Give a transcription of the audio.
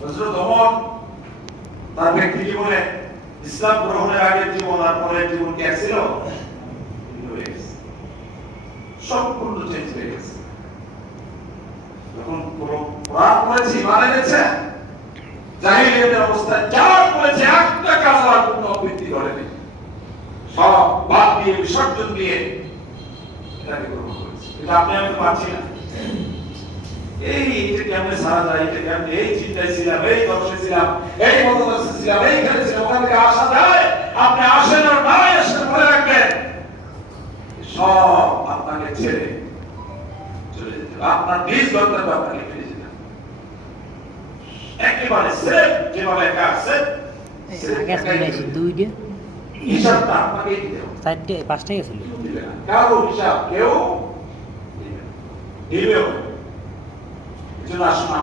হযরত ওমর তার ব্যক্তি জীবনে ইসলাম গ্রহণের আগের জীবন আর পরের জীবন কি ছিল? সম্পূর্ণ চেঞ্জ হয়ে গেছে। যখন কোরআন পড়েছে, ইমান এনেছে, জাহিলিয়াতের অবস্থায় যা করেছে একটা কাজ আর কোনো অবৃত্তি করেনি, সব বাদ দিয়ে বিসর্জন দিয়ে এটাকে গ্রহণ করেছে। এটা আপনি আমি তো পাচ্ছি না। এটা কেমনে সারা যায়, এটা কেমনে, এই চিন্তায় ছিলাম, এই দর্শে ছিলাম, এই মতবাদে ছিলাম, এইখানে ছিলাম, ওখান থেকে আসা যায়। আপনি আসেন আর নাই আসেন মনে রাখবেন, সব আপনাকে ছেড়ে চলে যেতে হবে। আপনার নিজ গন্তব্যে আপনাকে ফিরে যেতে হবে। একেবারে সেফ, যেভাবে একা আছে হিসাবটা আপনাকে দিতে হবে। 4টে 5টাই গেছিল, কারো হিসাব কেউ দিবেও। এজন্য আসুন